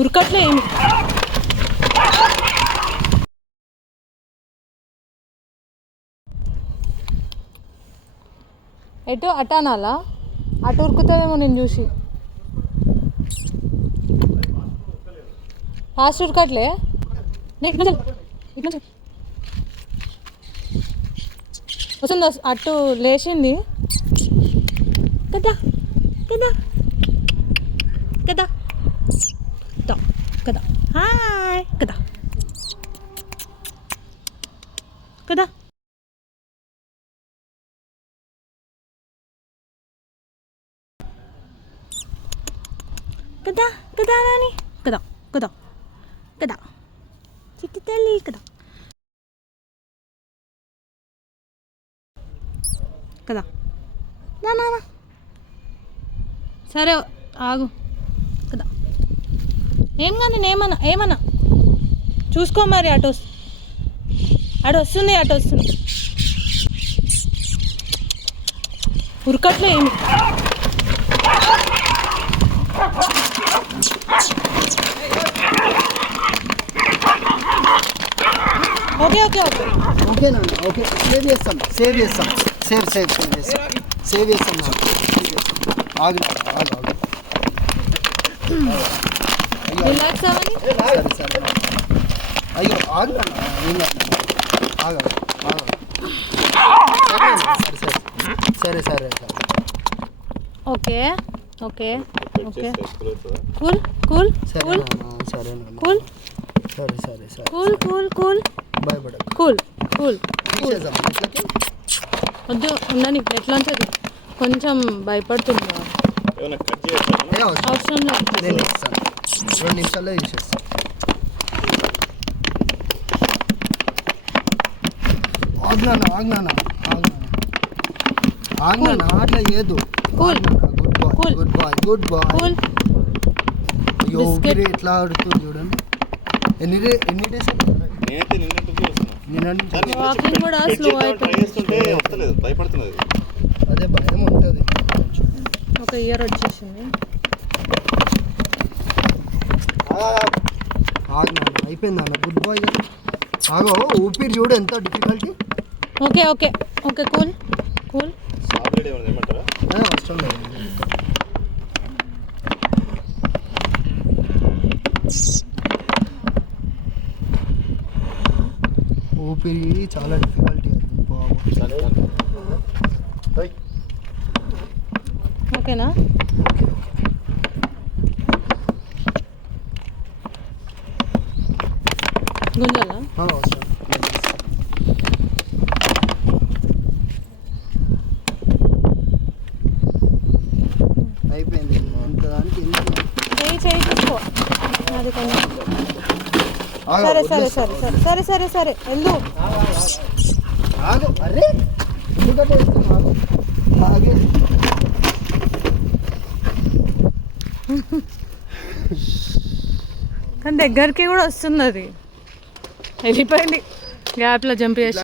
ఉరకట్లే ఏమి. ఎటు అటానాలా? అటు ఉరుకుతుందేమో నేను చూసి. ఫాస్ట్ ఉరకట్లే. వస్తుంది అటు లేచింది కదా కదా కదా కదా. హాయ్ కదా కదా. కదా కదా రాని కదా కదా కదా చిట్టి తల్లి కదా కదా. నా సరే ఆగు కదా. ఏం కానీ ఏమన్నా ఏమన్నా చూసుకో మరి. అటు వస్తుంది అటు వస్తుంది. ఉరకట్లే ఏమి. ఓకే ఓకే ఓకే ఓకేనా? ఓకే, సేవ్ చేస్తాం సేవ్ చేస్తాం సేవ్ సేవ్ సేవ్ చేస్తాం సేవ్ చేస్తాం. ఆగు ఆగు ఆగు. రిలాక్స్ అవ్వాలి. సరే సరే అయ్యో ఆగు ఆగు ఆగు. సరే సరే సరే. Okay okay okay. Cool cool cool సరే కూల్ సరే సరే సరే. కూల్ కూల్ కూల్ భయపడకు. కూల్ కూల్ తీసేద్దాం ఇట్లకి. వద్దు ఉండని. ఎట్లా ఉంటుంది కొంచెం భయపడుతుంది. అవసరం లేదు. నేను ఇస్తాను 2 నిమిషాల్లో తీసేస్తాను. ఆగ్నానా ఆగ్నానా ఆగ్నానా ఆగ్నానా అట్లా లేదు. Cool good boy good boy good boy. Cool. అయ్యో ఊపిరి ఎట్లా ఆడుతుంది చూడండి. ఎన్ని డేస్ వాకింగ్ కూడా స్లో అయిపోయింది. అదే భయం ఉంటుంది. ఒక ఇయర్ వచ్చేసింది. ఆగ్నానా అయిపోయింది అన్న. Good boy. ఆగో ఊపిరి చూడు ఎంత difficulty. Okay okay okay cool cool. అవసరం లేదు. ఊపిరి చాలా డిఫికల్టీ అవుతుంది. ఓకేనా? గుంజాలా? అవసరం అయిపోయింది. అంత దానికి చేయి చూసుకో. అది కొంచెం సరే సరే సరే సరే సరే సరే సరే వెళ్ళు. ఆగు. అరే ఎందుకంటే ఇస్తున్నావు ఆగే. కానీ దగ్గరికి కూడా వస్తుంది. అది వెళ్ళిపోయింది గ్యాప్లో జంప్ చేసి.